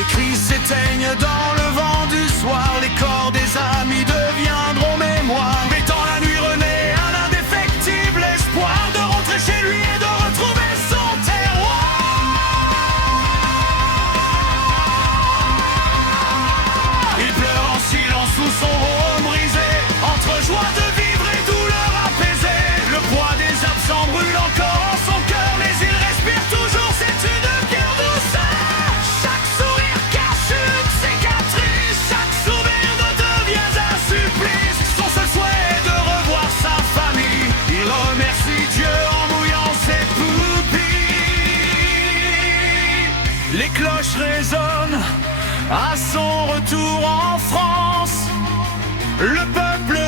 Les cris s'éteignent dans le vent du soir. Les corps des amis deviendront mémoire. Mais dans la nuit renaît un indéfectible espoir de rentrer chez lui et de retrouver son terroir. Il pleure en silence sous son rhum brisé, entre joie de vivre et douleur apaisée. Le poids des absents brûle encore en son cœur, mais il respire toujours, c'est une guerre douce. Chaque sourire cache une cicatrice, chaque souvenir devient un supplice. Son seul souhait est de revoir sa famille. Il remercie Dieu en mouillant ses pupilles. Les cloches résonnent à son retour en France. Le peuple